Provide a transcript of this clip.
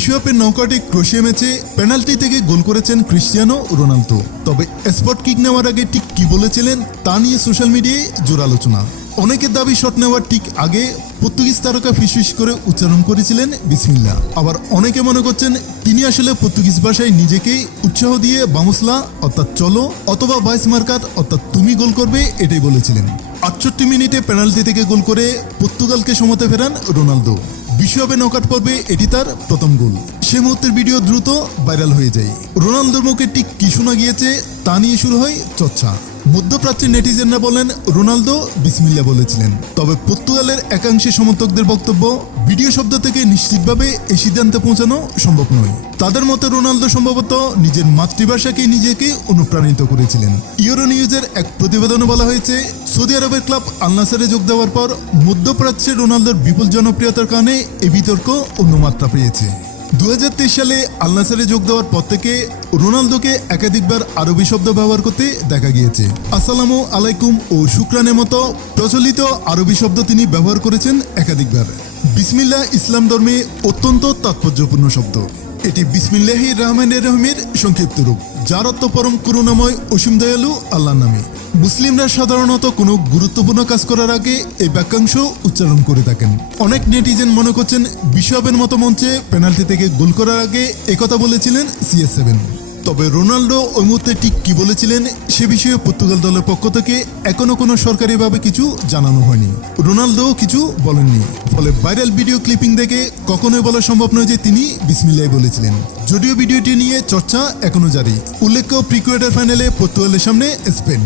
বিশ্বকাপের নকআউটে ক্রোয়েশিয়া ম্যাচে পেনাল্টি থেকে গোল করেছেন ক্রিস্টিয়ানো রোনালদো। তবে স্পট কিক নেওয়ার আগে ঠিক কি বলেছিলেন তা নিয়ে সোশ্যাল মিডিয়ায় জোর আলোচনা। অনেকের দাবি শট নেওয়ার ঠিক আগে পর্তুগিজ তারকা ফিসফিস করে উচ্চারণ করেছিলেন বিসমিল্লাহ। আবার অনেকে মনে করছেন তিনি আসলে পর্তুগিজ ভাষায় নিজেকে উৎসাহ দিয়ে বামুসলা অর্থাৎ চলো অথবা বাইস মার্কাত অর্থাৎ তুমি গোল করবে এটাই বলেছিলেন। ৬৮ মিনিটে পেনাল্টি থেকে গোল করে পর্তুগালকে সমতে ফেরান রোনালদো। বিশ্বকাপে নকআউট পর্বে এটি তার প্রথম গোল। সে মুহূর্তের ভিডিও দ্রুত ভাইরাল হয়ে যায়। রোনালদোর মুখে ঠিক কি শোনা গিয়েছে তা নিয়ে শুরু হয় চর্চা। মধ্যপ্রাচ্যের নেটিজেনরা বলেন রোনালদো বিসমিল্লাহ বলেছিলেন। তবে পর্তুগালের একাংশের সমর্থকদের বক্তব্য ভিডিও শব্দ থেকে নিশ্চিতভাবে এই সিদ্ধান্তে পৌঁছানো সম্ভব নয়। তাদের মতে রোনালদো সম্ভবত নিজের মাতৃভাষাকে নিজেকে অনুপ্রাণিত করেছিলেন। ইউরো নিউজের এক প্রতিবেদনে বলা হয়েছে সৌদি আরবের ক্লাব আল নাসরে যোগ দেওয়ার পর মধ্যপ্রাচ্যে রোনালদোর বিপুল জনপ্রিয়তার কারণে এই বিতর্ক অন্য মাত্রা পেয়েছে। ২০২৩ সালে আল নাসরে যোগ দেওয়ার পর থেকে রোনালদোকে একাধিকবার আরবি শব্দ ব্যবহার করতে দেখা গিয়েছে। আসসালামু আলাইকুম ও শুকরানের মতো প্রচলিত আরবি শব্দ তিনি ব্যবহার করেছেন একাধিকবার। বিসমিল্লাহ ইসলাম ধর্মে অত্যন্ত তাৎপর্যপূর্ণ শব্দ। এটি বিসমিল্লাহির রহমানির রহিমের সংক্ষিপ্ত রূপ, যার অর্থ পরম করুণাময় অসীম দয়ালু আল্লাহর নামে। মুসলিমরা সাধারণত কোনো গুরুত্বপূর্ণ কাজ করার আগে এই বাক্যাংশ উচ্চারণ করে থাকেন। অনেক নেটিজেন মনে করছেন বিশ্বকাপের মতো মঞ্চে পেনাল্টি থেকে গোল করার আগে একথা বলেছিলেন CR7। তবে রোনালদো ওই মুহূর্তে ঠিক কি বলেছিলেন সে বিষয়ে পর্তুগাল দলের পক্ষ থেকে এখনো কোনো সরকারিভাবে কিছু জানানো হয়নি। রোনালদো কিছু বলেননি। ফলে ভাইরাল ভিডিও ক্লিপিং দেখে কখনোই বলা সম্ভব নয় যে তিনি বিসমিল্লাহ বলেছিলেন। যদিও ভিডিওটি নিয়ে চর্চা এখনো জারি। উল্লেখ্য প্রি কোয়ার্টার ফাইনালে পর্তুগালের সামনে স্পেন।